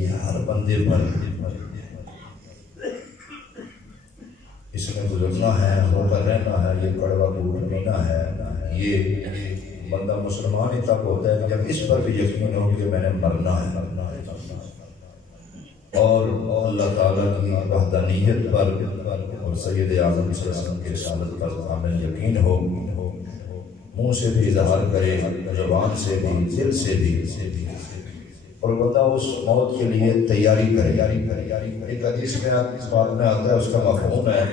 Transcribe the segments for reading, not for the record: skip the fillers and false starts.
یہ ہر بندے پر اس میں گزرنا ہے، ہو کر رہنا ہے، یہ کڑوا دودھ پینا ہے. یہ بندہ مسلمان ہی تب ہوتا ہے جب اس پر بھی یقین ہو کہ میں نے مرنا ہے. اور اللہ تعالیٰ کی وحدانیت پر اور سید اعظم صلی اللہ علیہ وسلم کی رسالت پر کامل یقین ہو، منہ سے بھی اظہار کرے، زبان سے بھی، دل سے بھی، اور بندہ اس موت کے لیے تیاری کرے. ایک حدیث میں اس بات میں آتا ہے، اس کا مفہوم ہے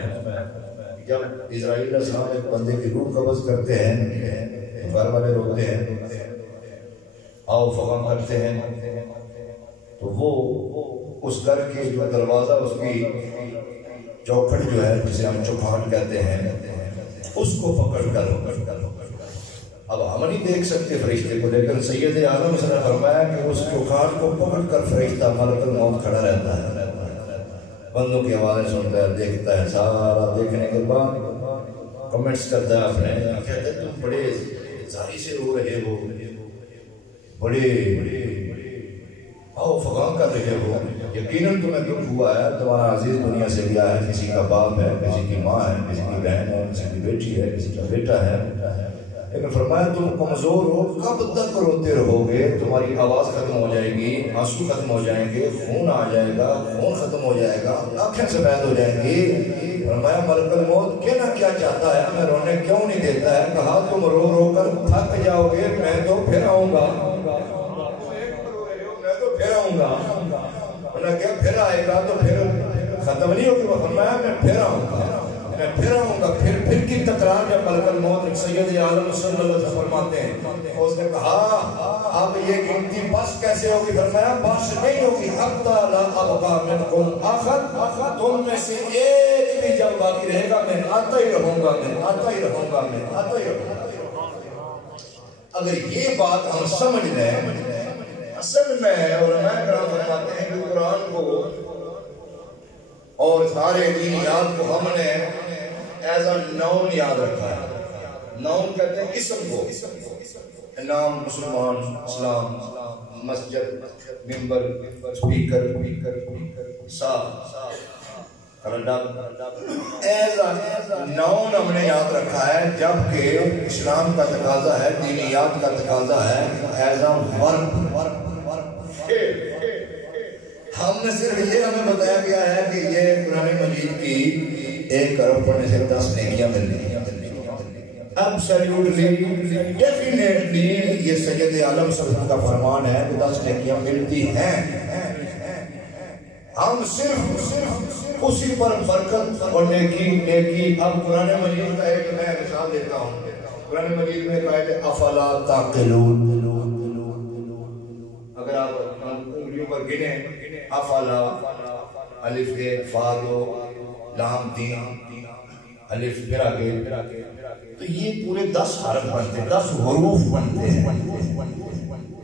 جب اسرائیل علیہ السلام ایک بندے کی روح قبض کرتے ہیں، گھر والے روتے ہیں، آؤ فغاں کرتے ہیں، تو وہ اس گھر کے جو دروازہ، اس کی چوکھٹ جو ہے جسے ہم چوکھٹ کہتے ہیں، اس کو پکڑ کر، اب ہم نہیں دیکھ سکتے فرشتے کو، لیکن سید اعظم صلی اللہ علیہ وسلم نے فرمایا کہ اس چوکھٹ کو پکڑ کر فرشتہ ملک الموت کھڑا رہتا ہے، بندوں کی آوازیں سنتا ہے، دیکھتا ہے، سارا دیکھنے کے بعد کمنٹس کرتا ہے اپنے، کہتا ہے تم بڑے زاری سے رو رہے ہو، بڑے آؤ فغاں کر رہے ہو، یقیناً تمہیں دکھ ہوا ہے، تمہارا عزیز دنیا سے گیا ہے، کسی کا باپ ہے، کسی کی ماں ہے، کسی کی بہن ہے، کسی کی بیٹی ہے، کسی کا بیٹا ہے، لیکن فرمایا تم کمزور ہو، کب تک روتے رہو گے؟ تمہاری آواز ختم ہو جائے گی، آنسو ختم ہو جائیں گے، خون آ جائے گا، خون ختم ہو جائے گا، آنکھیں سفید ہو جائیں گی. فرمایا ملک الموت کہنا کیا چاہتا ہے، ہمیں رونے کیوں نہیں دیتا ہے؟ کہا تم رو رو کر تھک جاؤ گے، میں تو پھر آؤں گا، پھر آؤں گا. انہوں نے کہا پھر آئے گا تو پھر ختم نہیں ہوگی. وہ فرمایا میں پھر آؤں گا، میں پھر آؤں گا. پھر کی تکرار جب ملک الموت سید اعظم صلی اللہ علیہ وسلم فرماتے ہیں، اس نے کہا اب یہ گنتی بس کیسے ہوگی؟ فرمایا بس نہیں ہوگی، حتی لا ابقى منکم احد، تم میں سے ایک بھی جب باقی رہے گا میں آتا ہی رہوں گا، میں آتا ہی رہوں گا، میں آتا ہی رہوں گا. اگر یہ بات ہم سمجھ لیں، اصل میں علماء کرام فرماتے ہیں کہ قرآن کو اور سارے دینیات کو ہم نے ایز اے ناؤن یاد رکھا ہے. ناؤن کہتے ہیں اسم کو، نام مسلمان، اسلام، مسجد، ممبر، سپیکر، ایز اے ناؤن ہم نے یاد رکھا ہے، جبکہ اسلام کا تقاضا ہے، دینیات کا تقاضا ہے ایز اے ورب. ہم نے صرف یہ ہمیں بتایا گیا ہے کہ یہ قرآن مجید کی 1 ارب پڑھنے سے 10 نیکیاں ملتی ہیں. ایبسلیوٹلی ڈیفینیٹلی یہ سید عالم صلی اللہ علیہ وسلم کا فرمان ہے کہ 10 نیکیاں ملتی ہیں. ہم صرف اسی پر برکت اور نیکی. اب قرآن مجید کا ایک میں مثال دیتا ہوں. قرآن مجید میں کہا ہے افلا تعقلون، اگر آپ انگلیوں پر گنیں، افلا، الف ایک، فا دو، لام تین، الف پھر آگے، تو یہ پورے 10 حرف بنتے ہیں، 10 حروف بنتے ہیں.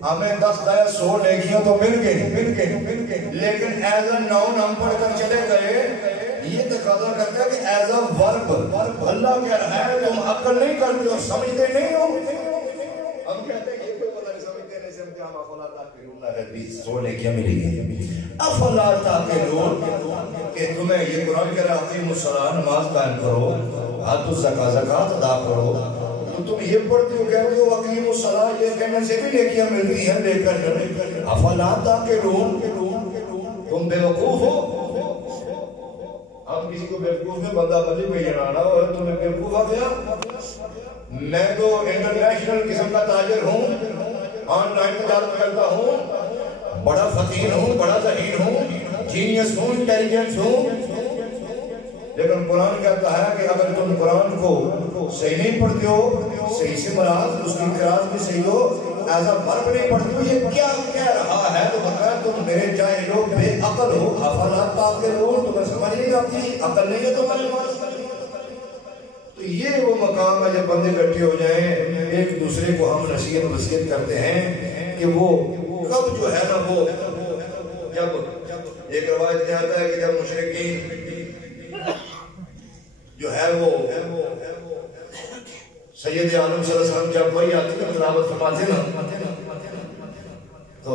ہمیں 10 دیا 100 نیکیاں تو مل گئے، لیکن ایز اے ناؤن ہم پڑھ کر چلے گئے. یہ تقاضا کرتا ہے کہ ایز اے ورب اللہ کہہ رہا ہے تم عقل نہیں کرتے ہو، سمجھتے نہیں ہو. ہم کہتے ہیں یہ کوئی پتہ نہیں، سمجھتے نہیں سمجھتے. ہم افلا تعقلون اگر 100 نیکیاں ملی گئی. افلا تعقلون کہ تمہیں یہ قرآن کہہ رہا ہے اقیموا الصلاۃ، نماز قائم کرو، آتوا الزکاۃ، زکوٰۃ ادا کرو، تو تم یہ پڑھتے ہو کہتے ہو اقیموا الصلاۃ، یہ کہنے سے بھی نیکیاں ملتی ہیں، لیکن افلا تعقلون تم بے وقوف ہو. اب کسی کو بیوقوف میں بندہ بلی پہ جنانا ہو، تمہیں بیوقوف آ گیا. میں تو انٹرنیشنل قسم کا تاجر ہوں، آن لائن تجارت کرتا ہوں، بڑا فقیر ہوں، بڑا ذہین ہوں، جینیس ہوں، انٹیلیجنس ہوں، لیکن قرآن کہتا ہے کہ اگر تم قرآن کو صحیح نہیں پڑھتے ہو، صحیح سے مراد اس کی قرآت بھی صحیح ہو، ایسا ورب نہیں پڑھتے ہو، یہ کیا کہہ رہا ہے؟ تو بتایا تم میرے جاہلو بے عقل ہو. افلا تعقلون، تمہیں سمجھ نہیں آتی، عقل نہیں ہے تمہارے پاس. تو یہ وہ مقام ہے جب بندے اکٹھے ہو جائیں، ایک دوسرے کو ہم نصیحت وصیت کرتے ہیں کہ وہ کب جو ہے نا، وہ جب ایک روایت میں آتا ہے کہ جب مشرکین جو ہے وہ سید عالم صلی اللہ علیہ وسلم جب وہی آتی ہے تلاوت فرماتے نا، تو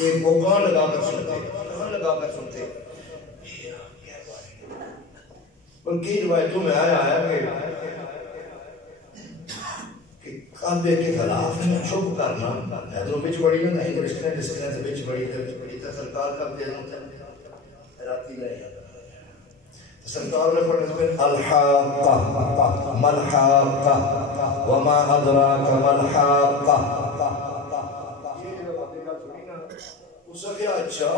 ایک وہ کان لگا کر سنتے بلکہ روایتوں میں آیا ہے کہ کعبے کے خلاف چپ کرنا حیدروں بچ بڑی نہ نہیں رشتے سے بچ بڑی تو سرکار کا دین ہوتا ہے راتی نہیں سرکار نے پڑھا ہے الحاقہ ملحاقہ وما ادراک ملحاقہ. اس نے کہا اچھا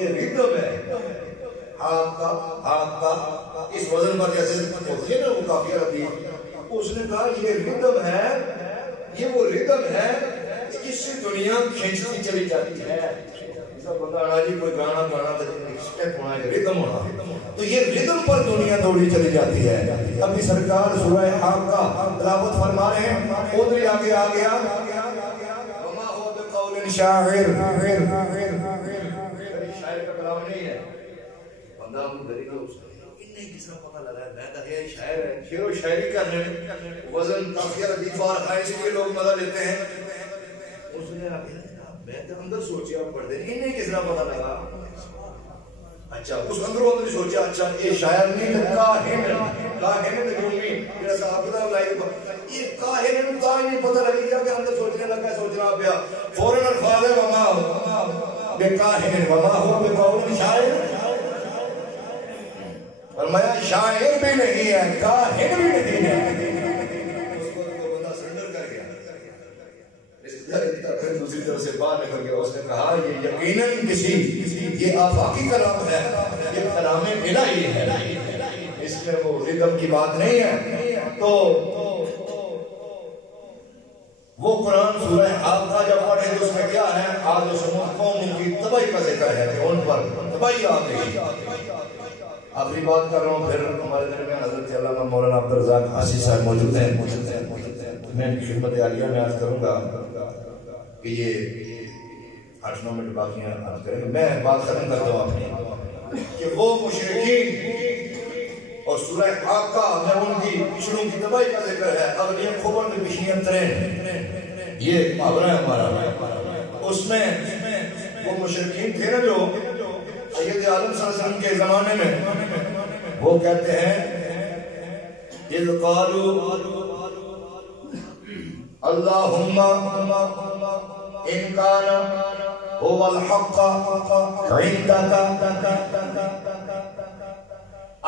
یہ ردم ہے حاقہ اس وزن پر جیسے ہوتی ہے نا وہ کافی رہتی ہے. اس نے کہا یہ ردم ہے یہ وہ ردم ہے جس سے دنیا کھینچتی چلی جاتی ہے. بندہ آنا جی کوئی گانا اسٹیپ ہونا ہے ردم ہونا تو یہ ردم پر دنیا دوڑی چلی جاتی ہے. ابھی سرکار سورہ حاقہ تلاوت فرما رہے ہیں ادھر آگے آ گیا وما هو بقول شاعر شاعر کا کلام نہیں ہے بندہ ہم غریب ہے اس انہیں کس طرح پتہ لگا ہے میں کہا یہ شاعر ہے شعر و شاعری کرنے میں وزن کافی لطیفہ اور خواہش کے لوگ مزہ لیتے ہیں. اس نے میں تو اندر سوچیا پڑھ دیں انہیں کس طرح پتہ لگا اچھا اس اندروں اندر سوچا اچھا یہ شاعر نہیں ہے کاہن نجومی میرا صاحب دا لائک یہ کاہن کا نہیں پتہ لگی جا کہ اندر سوچنا پیا فوراً الفاظ ہے وما بکاہن وما ہو بقول شاعر فرمایا شاعر بھی نہیں ہے کاہن بھی نہیں ہے. پھر دوسری طرف سے باہر نکل گیا اس نے کہا یہ یقیناً کسی یہ آفاقی کلام ہے یہ کلام الہی ہے اس میں وہ ردم کی بات نہیں ہے. تو وہ قرآن سورہ حاقہ جب پڑھے تو اس میں کیا ہے عاد و ثمود قوموں کی تباہی کا ذکر ہے کہ ان پر تباہی آ گئی. آخری بات کر رہا ہوں پھر ہمارے درمیان حضرت علامہ مولانا عبدالرزاق حاسی صاحب موجود ہیں میں ان کی خدمت عالیہ میں عرض کروں گا کہ یہ 8-9 منٹ باقی ہیں عرض کریں گے. میں بات ختم کرتا ہوں اپنی کہ وہ مشرکین اور سورہ حاقہ میں ان کی پچھڑوں کی تباہی کا ذکر ہے اگلیاں کھوبن میں پچھلیاں ترین یہ محاورہ ہے ہمارا. اس میں وہ مشرکین تھے نا جو سید عالم صلی اللہ علیہ وسلم کے زمانے میں وہ کہتے ہیں اذ قالوا اللہم ان کان هو الحق عندک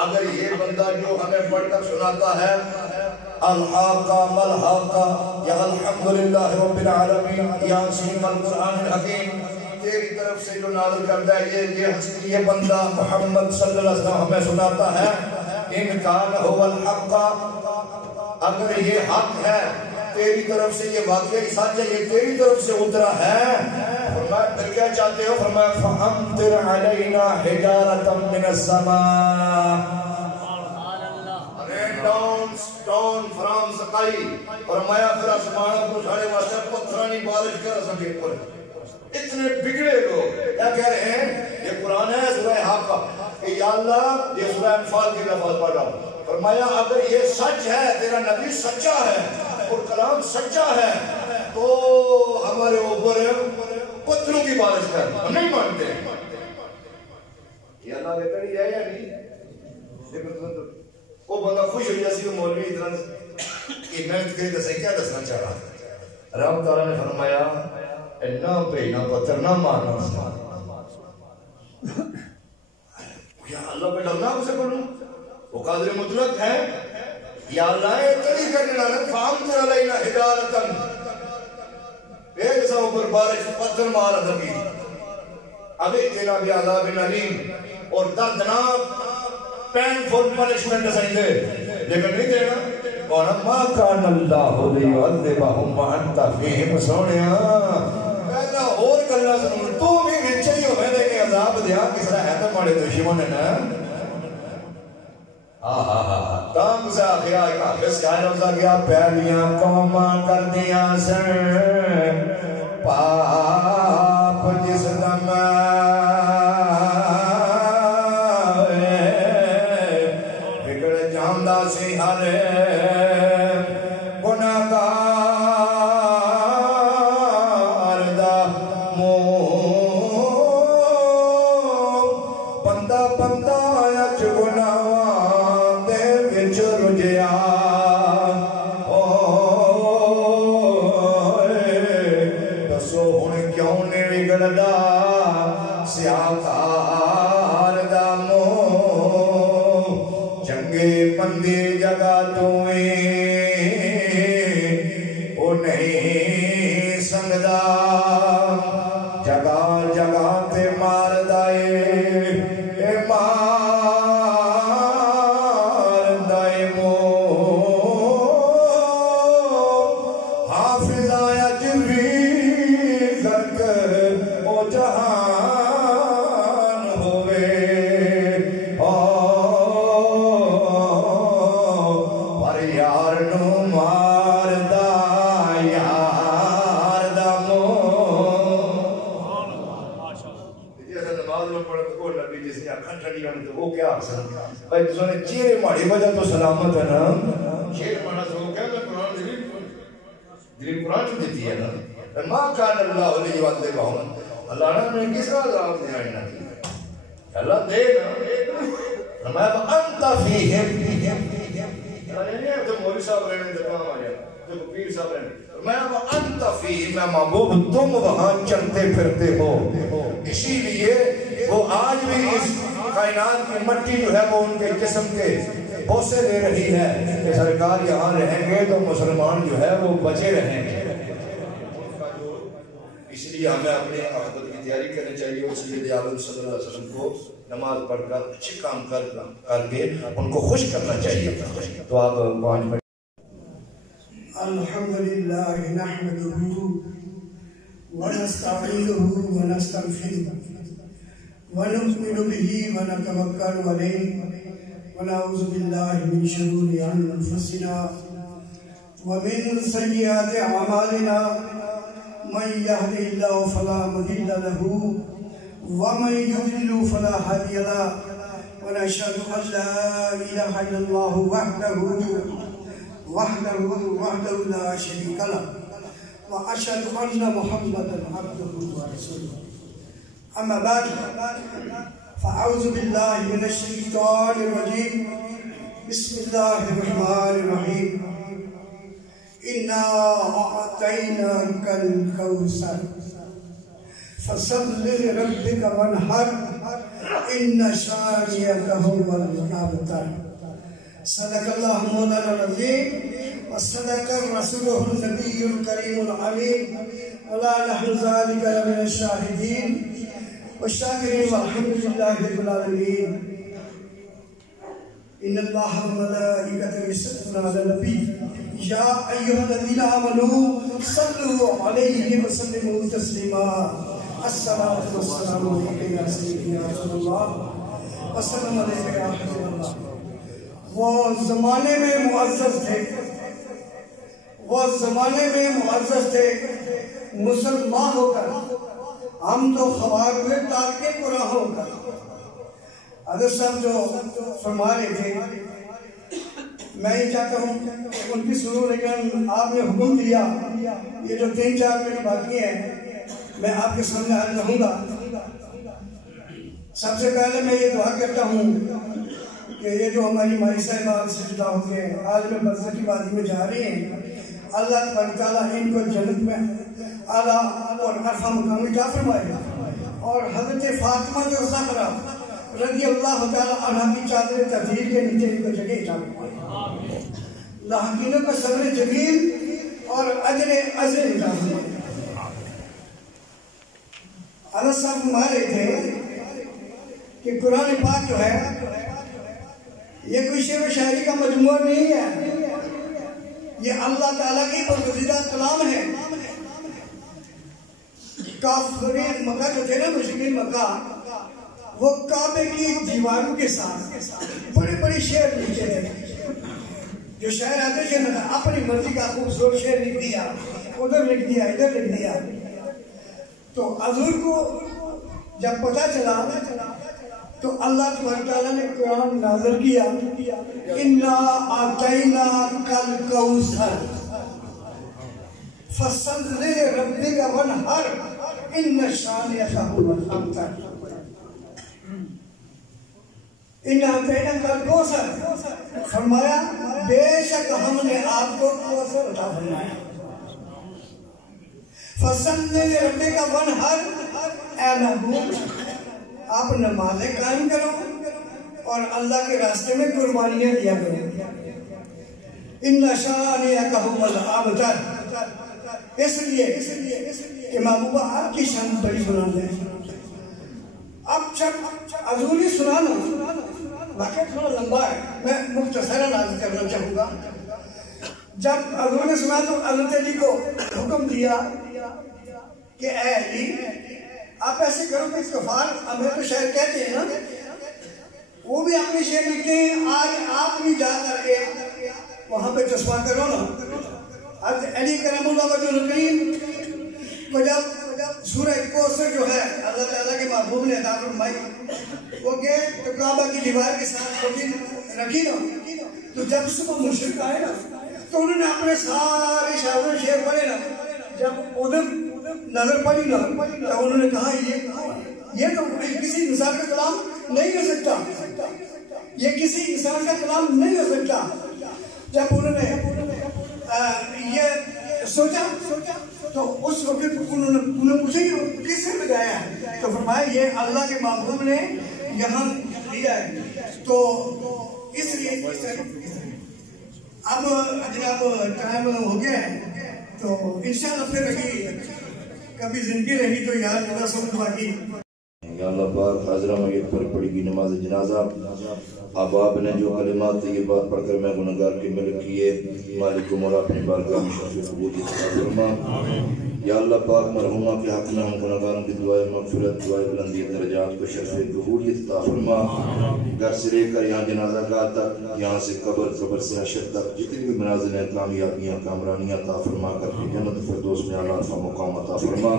اگر یہ بندہ جو ہمیں پڑھ کر سناتا ہے الحاقہ ملحاقہ یا الحمدللہ رب العالمین یاسین القرآن الحکیم تیری طرف سے جو نازل کردہ ہے یہ بندہ محمد صلی اللہ علیہ وسلم ہمیں سناتا ہے ان کان هو الحق اگر یہ حق ہے تیری طرف سے یہ واقعی سچ ہے یہ تیری طرف سے اترا ہے. فرمایا پھر کیا چاہتے ہو فرمایا فَأَمْطِرْ عَلَيْنَا حِجَارَةً مِّنَ السَّمَاءِ rain down from sky. فرمایا پھر آسمان کو سارے واسطے پتھرانی بارش کر سکے پر اتنے بگڑے لوگ کیا کہہ رہے ہیں یہ قرآن ہے سورہ حاقہ کہ یا اللہ یہ سورہ انفال کی لفظ پڑھ رہا ہوں. فرمایا اگر یہ سچ ہے تیرا نبی سچا ہے اور کلام سچا ہے تو ہمارے اوپر پتھروں کی بارش کر ہم نہیں مانتے. یہ اللہ بہتر ہی ہے یا نہیں؟ وہ بندہ خوش ہو جیسی وہ مولوی اتنا کہ میں کہیں دسیں کیا دسنا چاہ رہا. رب تعالیٰ نے فرمایا نہ بھیجنا پتھر نہ مارنا یا اللہ پہ ڈرنا اسے پڑھوں وہ قادر مطلق ہے. یا اللہ اتنی کرنے لگا فَأَمْطِرْ عَلَيْنَا حِجَارَةً ایک سا اوپر بارش پتھر مارا دھگی اب اتنا بھی عذاب علیم اور دردناک painful punishment سائیں دے لیکن نہیں دینا. وَمَا كَانَ اللَّهُ لِيُعَذِّبَهُمْ وَأَنْتَ فِيهِمْ سُنِيَا پہلا اور کلہ سنوں تو بھی وچے ہی ہوئے دے کہ عذاب دیا کس طرح ہے تو مارے دشمن ہے نا. تام سے آخیا ایک حافظ شاعر ہوتا گیا پہلیاں قوماں کر دیا سن پاپ جس دم بگڑ جاندہ سی ہر گناہگار دا منہ کیوں نے وگڑدا سیاکار دا موہ چنگے بندے جگہ تویں او نہیں سنگدا جگہ جگہ تے مار دائے اے مار دائے موہ حافظ آیا جبی گرک او جہان ہوئے پر یار نو مار دا یار دا موہ جیسا نماز میں پڑھا تو کوئی نبی جس نے اکھن ٹھڑی کرنے تو وہ کیا اکسر بھائی جسوں نے چیرے ماڑی وجہ تو سلامت ہے نا چیرے ماڑا تو وہ کیا میں قرآن دلیل قرآن جو دیتی ہے نا ما کان اللہ علیہ وآلہ بہن اللہ نے کس کا عذاب دیا ہے اللہ دے گا فرمایا وَأَنْتَ فِيهِمْ یعنی تو مولی صاحب رہنے دے کام آیا تو پیر صاحب رہنے فرمایا وَأَنْتَ فِيهِمْ میں محبوب تم وہاں چلتے پھرتے ہو اسی لیے وہ آج بھی اس کائنات کی مٹی جو ہے وہ ان کے جسم کے بوسے دے رہی ہے کہ سرکار یہاں رہیں گے تو مسلمان جو ہے وہ بچے رہیں گے اس لیے ہمیں اپنے عقیدت کی تیاری کرنی چاہیے اور سید عالم صلی اللہ علیہ وسلم کو نماز پڑھ کر اچھے کام کر کے ان کو خوش کرنا چاہیے تو آپ 5 منٹ الحمدللہ نحمده ونستعینه ونستغفره ونؤمن به ونتوکل علیہ ونعوذ باللہ من شرور انفسنا ومن سیئات اعمالنا من يهده الله فلا مضل له ومن يضلل فلا هادي له ونشهد ان لا اله الا الله وحده لا شريك له واشهد ان محمدا عبده ورسوله اما بعد فاعوذ بالله من الشيطان الرجيم بسم الله الرحمن الرحيم إِنَّا أَعْطَيْنَاكَ الْكَوْثَرَ فَصَلِّ لِرَبِّكَ وَانْحَرْ إِنَّ شَانِئَكَ هُوَ الْأَبْتَرُ صدق اللہ مولانا العظیم وصدق رسوله النبی الکریم العلیم ولا نحن ذلك من الشاهدين والشاكرين والحمد لله رب العالمين إن الله وملائكته يصلون على النبي يا أيها الذين آمنوا صلوا عليه وسلموا تسليما الصلاة والسلام عليك يا سيدي يا رسول الله وسلم عليك يا حبيب الله وہ زمانے میں معزز تھے مسلمان ہو کر ہم تو خوار ہوئے تارک قرآن ہو کر حضرت صاحب جو فرما رہے تھے میں یہ چاہتا ہوں ان کی سنوں لیکن آپ نے حکم دیا یہ جو 3-4 منٹ باقی ہیں میں آپ کے سامنے عرض رہوں گا سب سے پہلے میں یہ دعا کرتا ہوں کہ یہ جو ہماری مائی صاحبان سے جدا ہو کے عالم برزخ کی وادی میں جا رہے ہیں اللہ تبارک تعالیٰ ان کو جنت میں اعلیٰ اور عرفہ مقام عطا فرمائے اور حضرت فاطمہ جو زہرا رضی اللہ تعالیٰ عنہ کی چادر تطہیر کے نیچے ان کو جگہ عطا فرمائے لاحقینوں کو صبر جمیل اور اجر عظیم عطا فرمائے حضرت صاحب ہمارے تھے کہ قرآن پاک جو ہے یہ کوئی شعر و شاعری کا مجموعہ نہیں ہے یہ اللہ تعالیٰ کی برگزیدہ کلام ہے کافرین مکہ جو تھے نا مشرکین مکہ وہ کعبے کی دیواروں کے ساتھ بڑی بڑی شعر لکھتے تھے جو شاعر آتے تھے نا اپنی مرضی کا خوبصورت شعر لکھ دیا ادھر لکھ دیا ادھر لکھ دیا تو حضور کو جب پتہ چلا تو اللہ تبارک تعالیٰ نے قرآن نازل کیا اِنَّا أَعْطَيْنَاكَ الْكَوْثَرَ فَصَلِّ لِرَبِّكَ وَانْحَرْ إِنَّ شَانِئَكَ هُوَ الْأَبْتَرُ اِنَّا أَعْطَيْنَاكَ الْكَوْثَرَ فرمایا بے شک ہم نے آپ کو کوثر عطا فرمایا فصلی لربک وانحر، اے محبوب آپ نمازیں قائم کرو اور اللہ کے راستے میں قربانیاں دیا کرو۔ ان شانئک ھو الابتر، اس لیے کہ محبوبہ آپ کی شان بڑی بلند ہے۔ اب جب حضور نے سنانا واقعہ تھوڑا لمبا ہے، میں مختصراً عرض کرنا چاہوں گا۔ جب حضور نے سنا تو حضرت علی کو حکم دیا کہ اے علی آپ ایسے کرو کہ کفار ہمیں تو شعر کہتے ہیں نا، وہ بھی اپنے شعر لکھتے ہیں، آج آپ بھی جا کر کے وہاں پہ چشمہ کرو نا۔ حضرت علی کرم اللہ وجہ الکریم کو جب سورہ کوثر جو ہے اللہ تعالیٰ کے محبوب نے عطا فرمائی، وہ گئے تو کعبہ کی دیوار کے ساتھ رکھی نا، تو جب صبح مشرق آئے نا تو انہوں نے اپنے سارے شاعروں شعر پڑھے نا، جب ادھر نظر پڑی نا تو انہوں نے کہا یہ تو کسی انسان کا کلام نہیں ہو سکتا، یہ کسی انسان کا کلام نہیں ہو سکتا۔ جب انہوں نے یہ سوچا تو اس وقت انہوں نے پوچھا کہ کس سے بجایا ہے، تو فرمایا یہ اللہ کے محبوب نے یہاں لیا ہے۔ تو اس لیے اب جناب ٹائم ہو گیا ہے، تو انشاءاللہ پھر کبھی زندگی رہی تو یاد ہوگا سب باقی۔ یا اللہ پاک حاضرہ میت پر پڑھی گئی نماز جنازہ احباب نے جو کلمات طیبات پڑھ کر میں گنہگار کے ملک کیے، مالک و مولا اپنی بارگاہ میں شفیع قبول عطا فرما۔ یا اللہ پاک مرحومہ کے حق میں ہم گنہگاروں کی دعائے مغفرت، دعائے بلندی درجات کو شرف قبول عطا فرما۔ گھر سے لے کر یہاں جنازہ گاہ تک، یہاں سے قبر سے حشر تک جتنی بھی منازل ہیں، کامیابیاں کامرانیاں عطا فرما کر کے جنت فردوس میں اعلیٰ مقام عطا فرما۔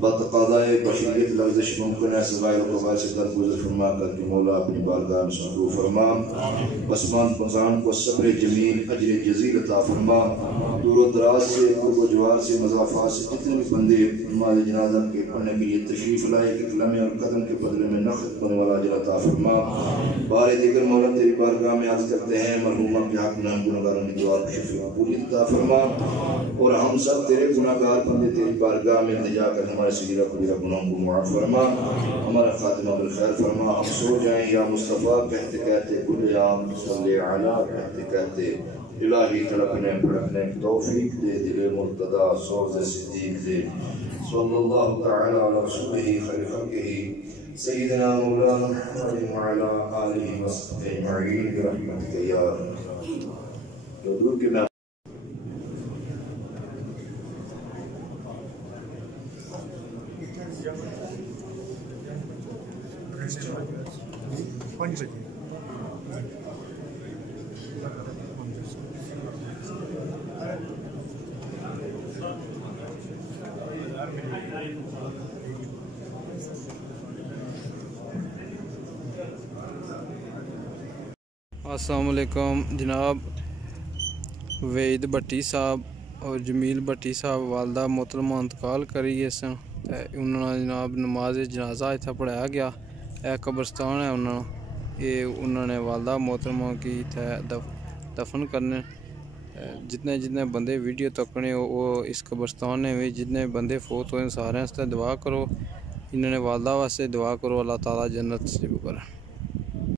بتقاضائے بشریت لغزش ممکن ہے سوائے القبائل سے درگزر فرما کر کے مولا اپنی بارگاہ میں سنو فرما۔ بسمان پنزان کو صبر جمیل اجر جزیل عطا فرما۔ دور و دراز سے قرب و جوار سے مضافات سے جتنے بھی بندے نماز جنازہ کے پڑھنے کے لیے تشریف لائے کہ قلم اور قدم کے بدلے میں نخت ہونے والا اجر عطا فرما۔ بار دیگر مولا تیری بارگاہ میں عرض کرتے ہیں مرحومہ کے حق میں ہم گنہگاروں کی دعا کو شفیع قبول عطا فرما، اور ہم سب تیرے گنہگار بندے تیری بارگاہ میں التجا کر ہمارے صغیرہ کبیرہ گناہوں کو معاف فرما، ہمارا خاتمہ بالخیر فرما۔ ہم سو جائیں یا مصطفیٰ کہتے کہتے کل جام صلی علیہ کہتے کہتے الہی تڑپنے پھڑکنے توفیق دے، دل مرتضی سوز صدیق دے۔ صلی اللہ تعالی علی رسولہ خیر خلقہ سیدنا مولانا محمد وعلی آلہ وصحبہ اجمعین برحمتک یا حضور کے نام۔ السلام علیکم جناب، وحید بٹی صاحب اور جمیل بٹی صاحب والدہ محترمہ انتقال کری گئے سن، انہوں نے جناب نماز جنازہ اتنا پڑھایا گیا، اے قبرستان ہے انہوں نے والدہ محترمہ کی دفن کرنے۔ جتنے بندے ویڈیو تکنے وہ اس قبرستان میں جتنے بندے فوت ہوئے سارے اس دعا کرو، انہوں نے والدہ واسطے دعا کرو، اللہ تعالیٰ جنت سے کرے۔